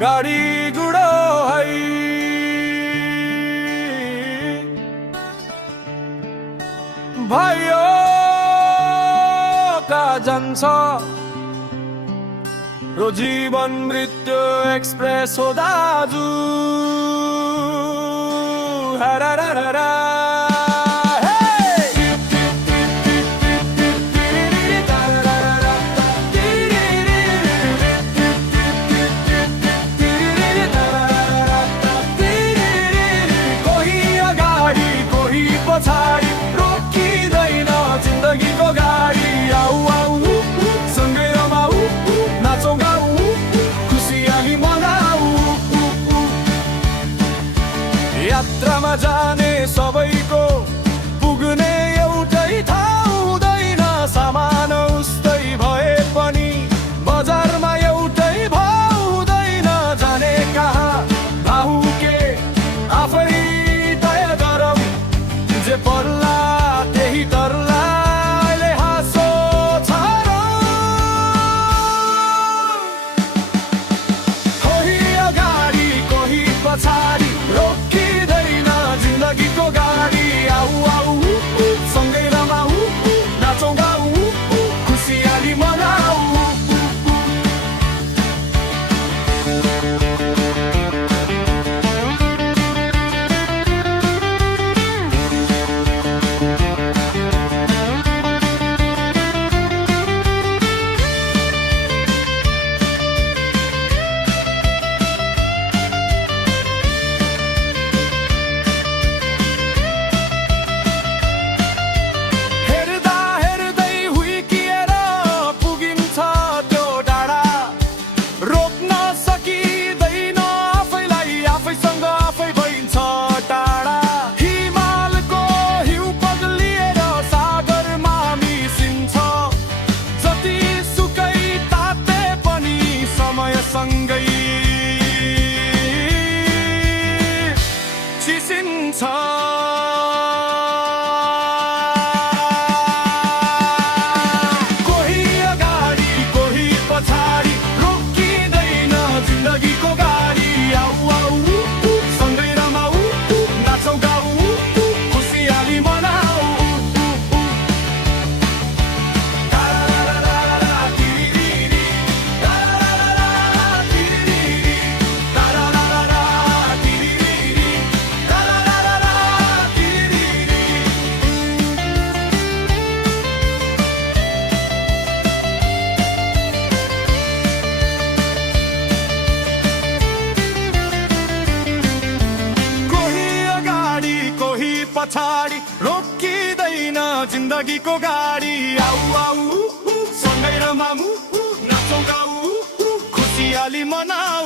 गाडी गुडो है भयो का जान्छ रो जीवन मृत्यु एक्सप्रेस हो दाजु हरारारा पछाडि रोकिँदैन जिन्दगीको गाडी आऊ आऊ सँगै रमाऊ नाचौँ गाऊ खुसियाली मनाऊ यात्रामा जाने सबैको पुग्ने एउटै ठाउँ हुँदैन सामान उस्तै भए पनि बजारमा एउटै भाउ हुँदैन जाने कहाँ भाउ के आफै जे पर्ला त्यही टर्ला अहिले हाँसो छाडो कोही अगाडि कोही पछाडि रोकिँदैन जिन्दगीको गाडी आऊ आऊ सँगै रमाऊ नाचौँ गाऊ खुसियाली मनाऊ सँगै चिसिन्छ कोही अगाडि कोही पछाडि रोकिँदैन जिन्दगीको गाडी आऊ आऊ सँगै रमाऊ नाचौँ गाऊ खुसियाली मनाऊ पछाडि रोकिँदैन जिन्दगीको गाडी आऊ आऊ सँगै रमाऊ नाचौँ गाऊ खुसियाली मनाऊ